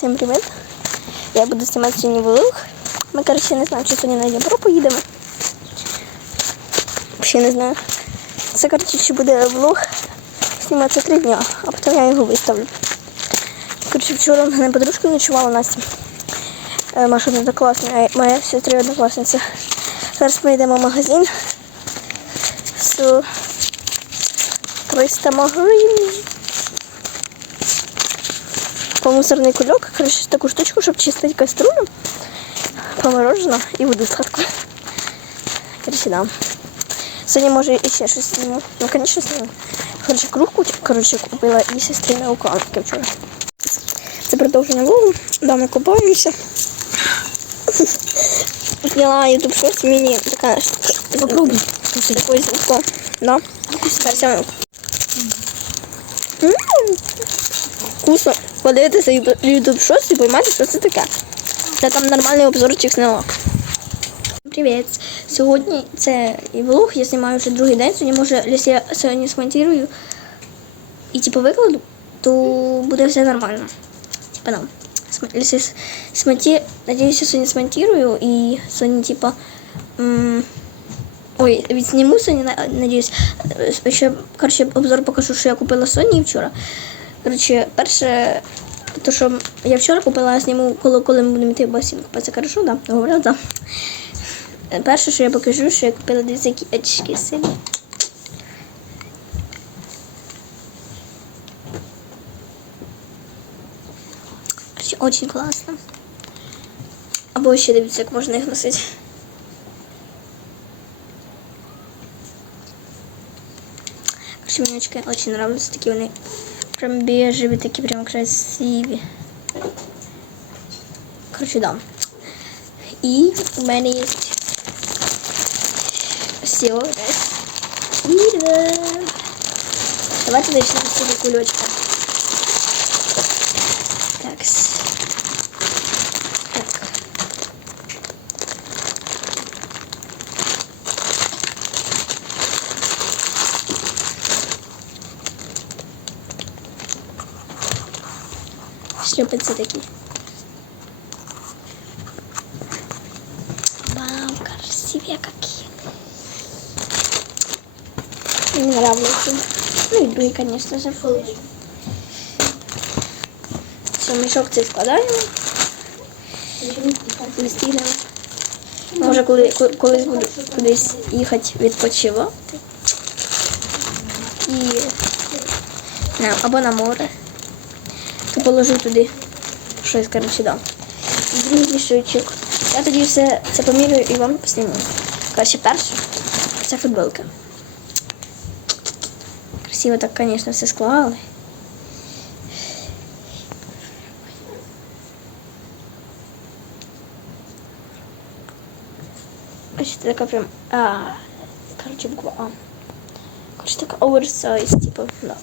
Всім привіт! Я буду знімати сьогодні влог. Ми, коротше, не знаємо, чи сьогодні на Дніпро поїдемо. Взагалі не знаю. Це, коротше, чи буде влог зніматися три дня, а потім я його виставлю. Коротше, вчора в мене подружка ночувала Настя. Е, Маша не класна, моя сестра однокласниця. Зараз ми йдемо в магазин з 300 гривень по мусорный кулек, короче, такую штучку, чтобы чистить кастрюлю, поморожено и воду сладкую. Короче, да. Сегодня, может, еще что сниму. Ну, конечно, сниму. Короче, круг, короче, купила і сестрі на укладки вчора. Це продовження влогу. Да, ми купаємося. Зняла YouTube Shorts, мені така штука. Попробуй. Такое звуко. Да. Зараз М, Вкусно. Подивитися YouTube Shorts і поймати, що це таке. Я там нормальний обзорчик зняла. Привіт. Сьогодні це і влог, я знімаю вже другий день. Сьогодні, може, якщо я сьогодні смонтирую і типу викладу, то буде все нормально. Типа нам. Если с- смонти... Надеюсь, я сегодня смонтирую и сегодня типа... м, Ой, ведь сниму сегодня, на- надеюсь. Е, Ще, короче, обзор покажу, що я купила Sony вчора. Короче, перше, то, що я вчора купила, зніму, коли, коли ми будемо йти в басейн купатися. Хорошо, да? Говорила, да. Перше, що я покажу, що я купила десь які очки сині. Очень классно. Або ще дивіться, як можна їх носити. Короче, мне очки очень нравятся. Такие вони прям бежевые, такие прям красивые. Короче, да. И у меня есть все. Давайте начнем с кулечка. Так. Так. Шлепанцы такие. Вау, красивые какие. Мне нравятся. Ну и другие, конечно же. Все, мішок цей складаємо. Вистігнемо. Може, коли, коли- колись буду кудись їхати відпочивати. І на, або на море. То положу туди щось, коротше, дам. І другий мішочок. Я тоді все це поміряю і вам посніму. Коротше, перше, це футболка. Красиво так, звісно, все склали. Ось така прям. А, короче, буква А. Короче, така оверсайз, типа, да.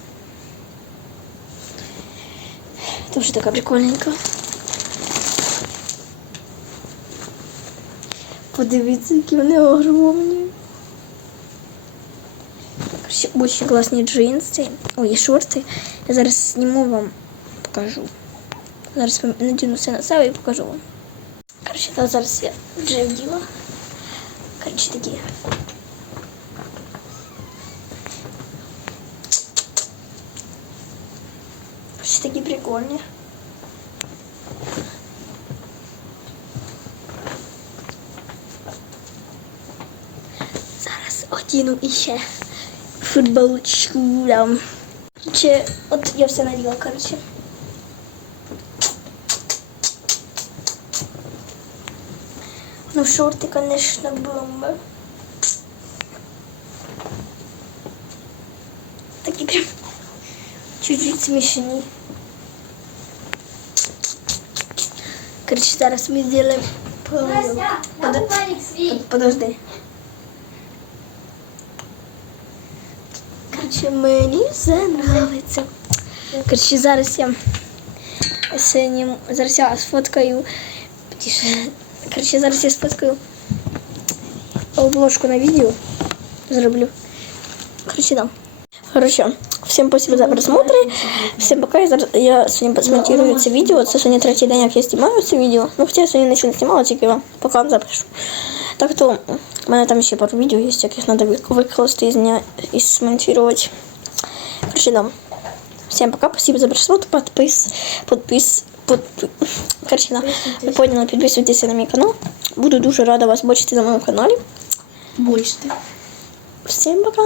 Тоже така прикольненька. Подивіться, які вони огромні. Короче, очень класні джинси. Ой, і шорти. Я зараз зніму вам, покажу. Зараз надіну все на себе і покажу вам. Короче, та зараз я вже вділа. Короче, такі. Короче, такі прикольні. Зараз одіну іще футболочку дам. Короче, от я все наділа, короче. Ну, шорти, конечно, бомба. Такі прям чуть-чуть смішні. Короче, зараз ми зробимо помилку. Подо- под- Подожди. Короче, мені все нравиться. Короче, зараз я синім, зараз я сфоткаю. Тише. Короче, зараз я сфоткаю обложку на відео. Зроблю. Короче, да. Короче, Всім спасибо за просмотр. Всім пока. Я, зараз, я сьогодні смонтирую це відео. Це сьогодні третій день, як я знімаю це відео. Ну, хоча я сьогодні нічого не знімала, тільки вам поки вам запишу. Так то в мене там ще пару відео є, яких треба викласти і, зня... і смонтувати. Короче, да. Всем пока, спасибо за просмотр, подпис, подпис, подпи... Короче, да. Ви поняли, підписуйтесь на мій канал. Буду дуже рада вас бачити на моєму каналі. Бочти. Всем пока!